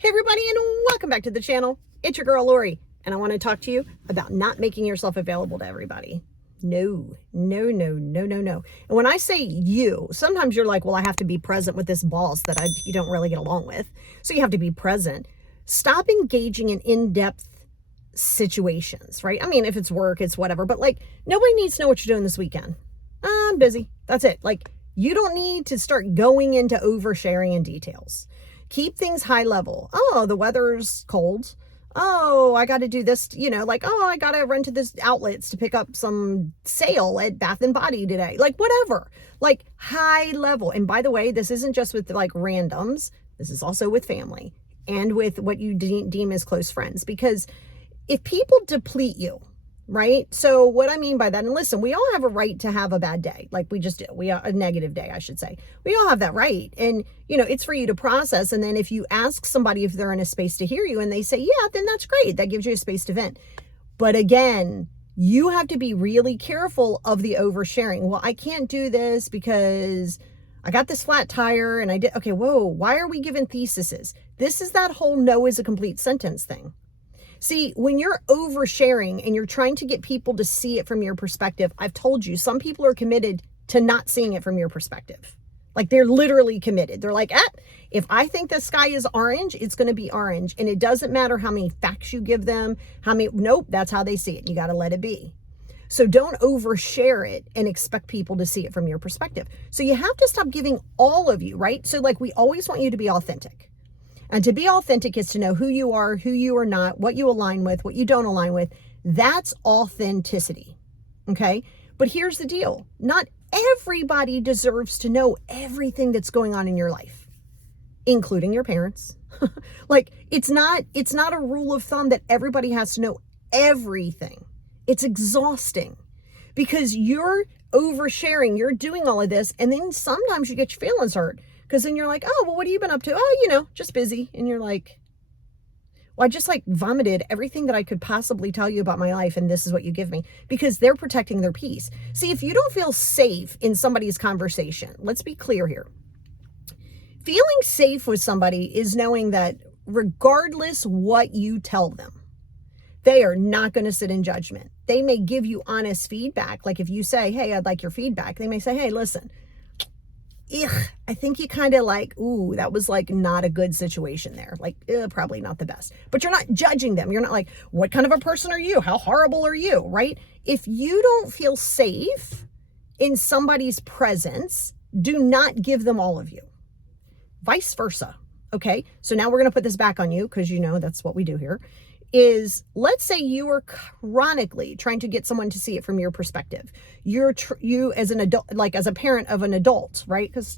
Hey everybody, and welcome back to the channel. It's your girl Lori, and I want to talk to you about not making yourself available to everybody. No. And when I say you, sometimes you're like, well, I have to be present with this boss that you don't really get along with. So you have to be present. Stop engaging in in-depth situations, right? I mean, if it's work, it's whatever, but like nobody needs to know what you're doing this weekend. I'm busy. That's it. Like you don't need to start going into oversharing in details. Keep things high level. Oh, the weather's cold. Oh, I got to do this, like, oh, I got to run to this outlets to pick up some sale at Bath and Body today. Like whatever, like high level. And by the way, this isn't just with like randoms. This is also with family and with what you deem as close friends. Because if people deplete you, right? So what I mean by that, and listen, we all have a right to have a bad day. Like we just do. A negative day, I should say. We all have that right. And, it's for you to process. And then if you ask somebody if they're in a space to hear you and they say, yeah, then that's great. That gives you a space to vent. But again, you have to be really careful of the oversharing. Well, I can't do this because I got this flat tire and I did. Okay, whoa, why are we giving theses? This is that whole no is a complete sentence thing. See, when you're oversharing and you're trying to get people to see it from your perspective, I've told you, some people are committed to not seeing it from your perspective. Like they're literally committed. They're like, if I think the sky is orange, it's going to be orange. And it doesn't matter how many facts you give them, nope, that's how they see it. You got to let it be. So don't overshare it and expect people to see it from your perspective. So you have to stop giving all of you, right? So like we always want you to be authentic. And to be authentic is to know who you are not, what you align with, what you don't align with. That's authenticity. Okay. But here's the deal. Not everybody deserves to know everything that's going on in your life, including your parents. Like it's not a rule of thumb that everybody has to know everything. It's exhausting because you're oversharing, you're doing all of this. And then sometimes you get your feelings hurt. Because then you're like, oh, well, what have you been up to? Oh, just busy. And you're like, well, I just like vomited everything that I could possibly tell you about my life. And this is what you give me, because they're protecting their peace. See, if you don't feel safe in somebody's conversation, let's be clear here. Feeling safe with somebody is knowing that regardless what you tell them, they are not going to sit in judgment. They may give you honest feedback. Like if you say, hey, I'd like your feedback. They may say, hey, listen, I think you kind of like, ooh, that was like not a good situation there. Like, probably not the best. But you're not judging them. You're not like, what kind of a person are you? How horrible are you? Right? If you don't feel safe in somebody's presence, do not give them all of you. Vice versa. Okay. So now we're going to put this back on you because that's what we do here. Is let's say you are chronically trying to get someone to see it from your perspective. You as an adult, like as a parent of an adult, right? Because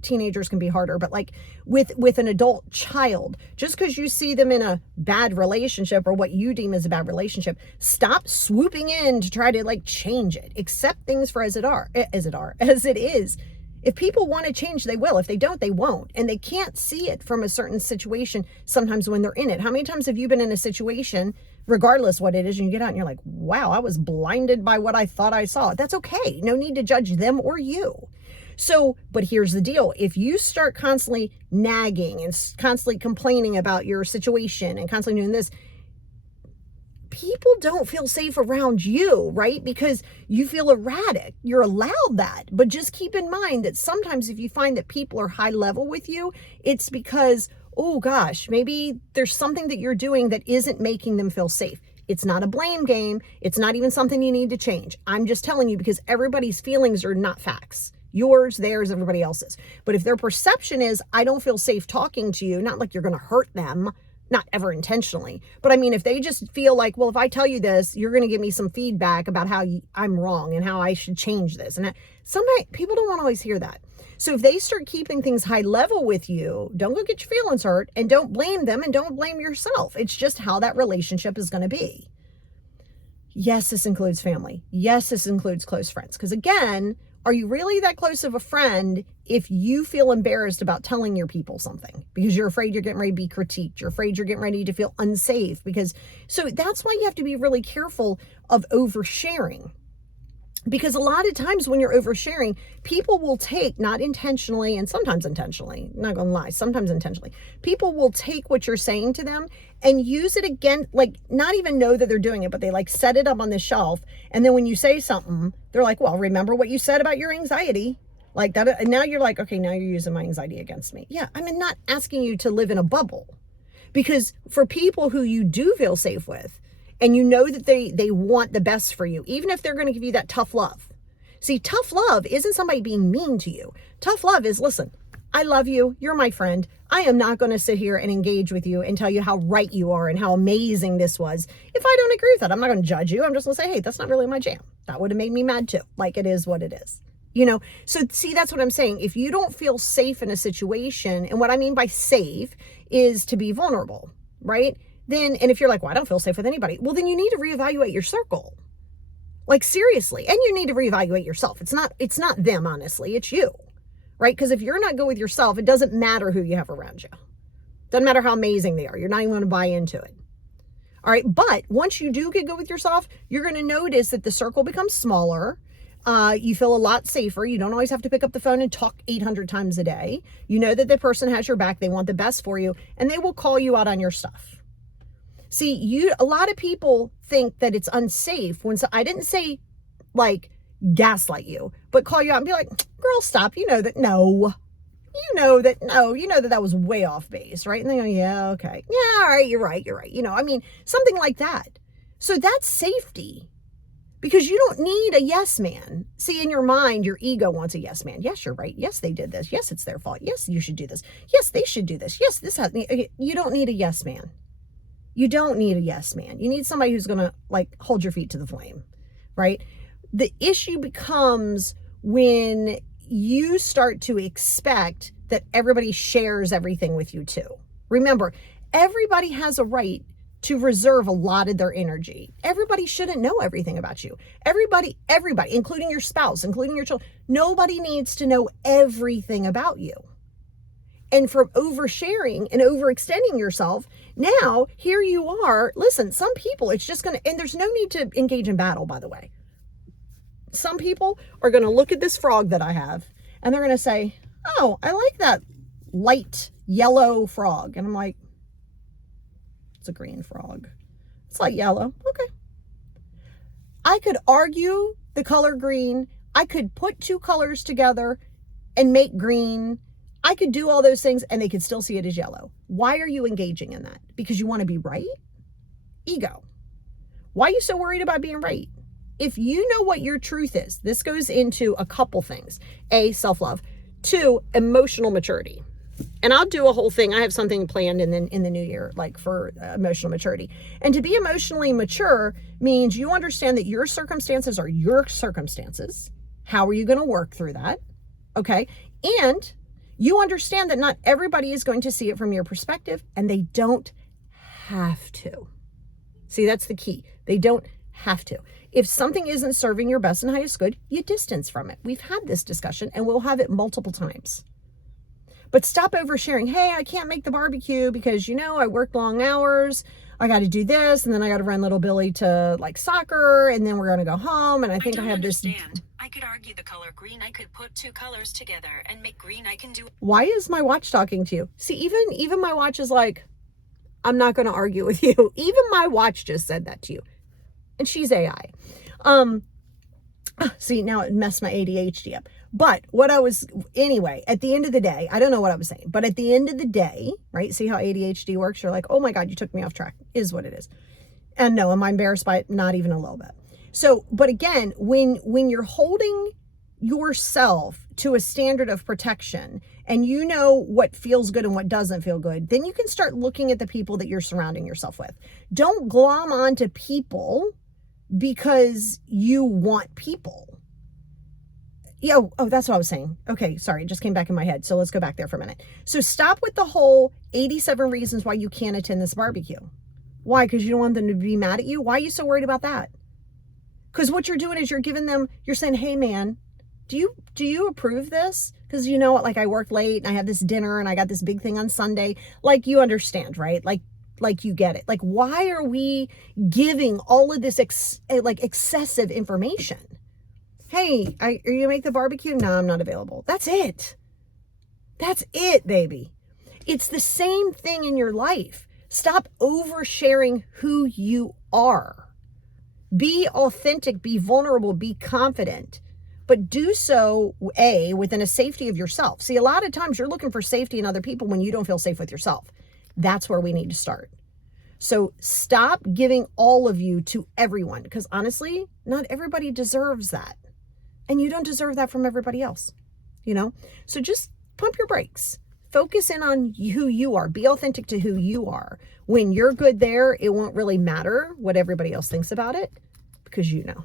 teenagers can be harder, but like with an adult child, just because you see them in a bad relationship or what you deem as a bad relationship, stop swooping in to try to like change it. Accept things for as it is. If people want to change, they will. If they don't, they won't. And they can't see it from a certain situation sometimes when they're in it. How many times have you been in a situation, regardless what it is, and you get out and you're like, wow, I was blinded by what I thought I saw. That's okay. No need to judge them or you. So, but here's the deal. If you start constantly nagging and constantly complaining about your situation and constantly doing this, people don't feel safe around you, right? Because you feel erratic. You're allowed that. But just keep in mind that sometimes if you find that people are high level with you, it's because, oh gosh, maybe there's something that you're doing that isn't making them feel safe. It's not a blame game. It's not even something you need to change. I'm just telling you because everybody's feelings are not facts. Yours, theirs, everybody else's. But if their perception is, I don't feel safe talking to you, not like you're going to hurt them, not ever intentionally, but I mean, if they just feel like, well, if I tell you this, you're going to give me some feedback about how I'm wrong and how I should change this. And sometimes people don't want to always hear that. So if they start keeping things high level with you, don't go get your feelings hurt and don't blame them and don't blame yourself. It's just how that relationship is going to be. Yes, this includes family. Yes, this includes close friends. Because again, are you really that close of a friend if you feel embarrassed about telling your people something because you're afraid you're getting ready to be critiqued? You're afraid you're getting ready to feel unsafe so that's why you have to be really careful of oversharing. Because a lot of times when you're oversharing, people will take, not intentionally and sometimes intentionally, not gonna lie, sometimes intentionally, people will take what you're saying to them and use it again, like not even know that they're doing it, but they like set it up on the shelf. And then when you say something, they're like, well, remember what you said about your anxiety? Like that. And now you're like, okay, now you're using my anxiety against me. Yeah, I'm not asking you to live in a bubble. Because for people who you do feel safe with, and you know that they want the best for you, even if they're going to give you that tough love. See, tough love isn't somebody being mean to you. Tough love is, listen, I love you. You're my friend. I am not going to sit here and engage with you and tell you how right you are and how amazing this was. If I don't agree with that, I'm not going to judge you. I'm just going to say, hey, that's not really my jam. That would have made me mad too. Like, it is what it is. You know, so see, that's what I'm saying. If you don't feel safe in a situation, and what I mean by safe is to be vulnerable, right? Then, and if you're like, well, I don't feel safe with anybody, well, then you need to reevaluate your circle. Like, seriously. And you need to reevaluate yourself. It's not them, honestly, it's you, right? Because if you're not good with yourself, it doesn't matter who you have around you. Doesn't matter how amazing they are. You're not even going to buy into it. All right. But once you do get good with yourself, you're going to notice that the circle becomes smaller. You feel a lot safer. You don't always have to pick up the phone and talk 800 times a day. You know that the person has your back. They want the best for you, and they will call you out on your stuff. See, a lot of people think that it's unsafe when, I didn't say like gaslight you, but call you out and be like, girl, stop. You know that that was way off base, right? And they go, yeah, okay. Yeah, all right, you're right. You know, I mean, something like that. So that's safety, because you don't need a yes man. See, in your mind, your ego wants a yes man. Yes, you're right. Yes, they did this. Yes, it's their fault. Yes, you should do this. Yes, they should do this. Yes, you don't need a yes man. You don't need a yes man. You need somebody who's going to like hold your feet to the flame, right? The issue becomes when you start to expect that everybody shares everything with you too. Remember, everybody has a right to reserve a lot of their energy. Everybody shouldn't know everything about you. Everybody, including your spouse, including your children, nobody needs to know everything about you. And from oversharing and overextending yourself, now here you are. Listen, some people, it's just going to, and there's no need to engage in battle, by the way. Some people are going to look at this frog that I have and they're going to say, oh, I like that light yellow frog. And I'm like, it's a green frog. It's light yellow. Okay. I could argue the color green. I could put two colors together and make green. I could do all those things and they could still see it as yellow. Why are you engaging in that? Because you want to be right? Ego. Why are you so worried about being right? If you know what your truth is, this goes into a couple things. A, self-love. 2, emotional maturity. And I'll do a whole thing. I have something planned in the new year, like for emotional maturity. And to be emotionally mature means you understand that your circumstances are your circumstances. How are you going to work through that? Okay. And you understand that not everybody is going to see it from your perspective, and they don't have to. See, that's the key. They don't have to. If something isn't serving your best and highest good, you distance from it. We've had this discussion and we'll have it multiple times. But stop oversharing. Hey, I can't make the barbecue because, I worked long hours. I got to do this, and then I got to run little Billy to like soccer, and then we're going to go home. And I think I have understand. This. I could argue the color green. I could put two colors together and make green. I can do. Why is my watch talking to you? See, even my watch is like, I'm not going to argue with you. Even my watch just said that to you, and she's AI. See, now it messed my ADHD up. But anyway, at the end of the day, I don't know what I was saying, but at the end of the day, right? See how ADHD works? You're like, oh my God, you took me off track, is what it is. And no, am I embarrassed by it? Not even a little bit. So, but again, when you're holding yourself to a standard of protection and you know what feels good and what doesn't feel good, then you can start looking at the people that you're surrounding yourself with. Don't glom onto people because you want people. Oh, that's what I was saying. Okay, sorry, it just came back in my head. So let's go back there for a minute. So stop with the whole 87 reasons why you can't attend this barbecue. Why? Because you don't want them to be mad at you? Why are you so worried about that? Because what you're doing is you're saying, hey man, do you approve this? Because you know what, like I worked late and I have this dinner and I got this big thing on Sunday. Like you understand, right? Like you get it. Like, why are we giving all of this excessive information? Hey, are you gonna make the barbecue? No, I'm not available. That's it. That's it, baby. It's the same thing in your life. Stop oversharing who you are. Be authentic, be vulnerable, be confident, but do so, within a safety of yourself. See, a lot of times you're looking for safety in other people when you don't feel safe with yourself. That's where we need to start. So stop giving all of you to everyone, because honestly, not everybody deserves that. And you don't deserve that from everybody else, So just pump your brakes. Focus in on who you are. Be authentic to who you are. When you're good there, it won't really matter what everybody else thinks about it, because you know.